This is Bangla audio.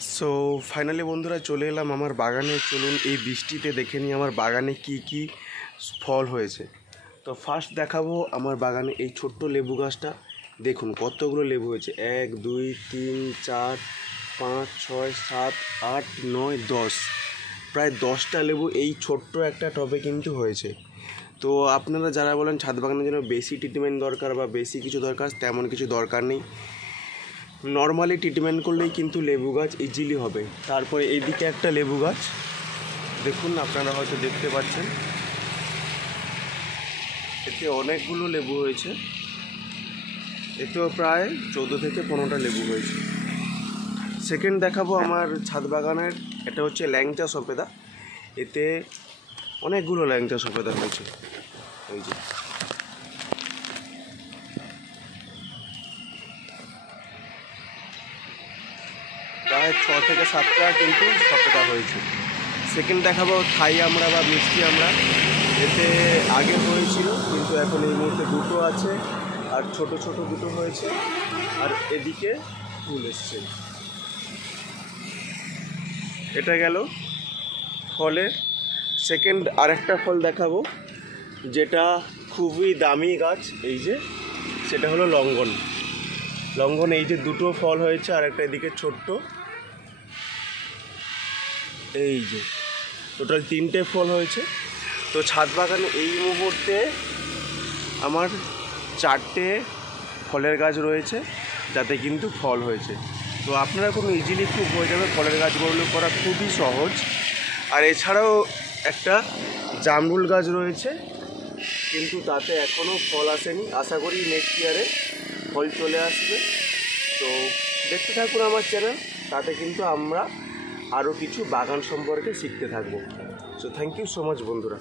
সো ফাইনালি বন্ধুরা চলে এলাম আমার বাগানে। চলুন এই বৃষ্টিতে দেখে নিই আমার বাগানে কি কি ফল হয়েছে। তো ফার্স্ট দেখাবো আমার বাগানে এই ছোট্ট লেবু গাছটা। দেখুন কতগুলো লেবু হয়েছে, 1 2 3 4 5 6 7 8 9 10, প্রায় 10টা লেবু এই ছোট্ট একটা টবে কিন্তু হয়েছে। তো আপনারা যারা বলেন ছাদ বাগানের জন্য বেশি ট্রিটমেন্ট দরকার বা বেশি কিছু দরকার, তেমন কিছু দরকার নেই। নর্মালি ট্রিটমেন্ট করলেই কিন্তু লেবু গাছ ইজিলি হবে। তারপরে এইদিকে একটা লেবু গাছ দেখুন, আপনারা হয়তো দেখতে পাচ্ছেন, এতে অনেকগুলো লেবু হয়েছে। এতেও প্রায় 14 থেকে 15টা লেবু হয়েছে। সেকেন্ড দেখাবো আমার ছাদ বাগানের, এটা হচ্ছে ল্যাংচা সফেদা। এতে অনেকগুলো ল্যাংচা সফেদা হয়েছে। এই যে প্রায় 6 থেকে 7টা কিন্তু সফেদা হয়েছে। সেকেন্ড দেখাবো থাই আমরা বা মিষ্টি আমরা। এতে আগে হয়েছিল কিন্তু এখন এই মুহূর্তে দুটো আছে, আর ছোট ছোট দুটো হয়েছে, আর এদিকে ফুল এসছে। এটা গেল ফলের। সেকেন্ড আরেকটা ফল দেখাবো, যেটা খুবই দামি গাছ, এই যে সেটা হলো লঙ্ঘন। লঙ্ঘন এই যে দুটো ফল হয়েছে, আর একটা এদিকে ছোট্ট, এই যে টোটাল 3টে ফল হয়েছে। তো ছাদ বাগানে এই মুহূর্তে আমার 4টে ফলের গাছ রয়েছে, যাতে কিন্তু ফল হয়েছে। তো আপনারা কোনো ইজিলি খুব হয়ে যাবে, ফলের গাছগুলো করা খুবই সহজ। আর এছাড়াও একটা জামরুল গাছ রয়েছে, কিন্তু তাতে এখনও ফল আসেনি। আশা করি নেক্সট ইয়ারে ফল চলে আসবে। তো দেখতে থাকুন আমার চ্যানেল, তাতে কিন্তু আমরা আরও কিছু বাগান সম্পর্কে শিখতে থাকবো। So thank you so much বন্ধুরা।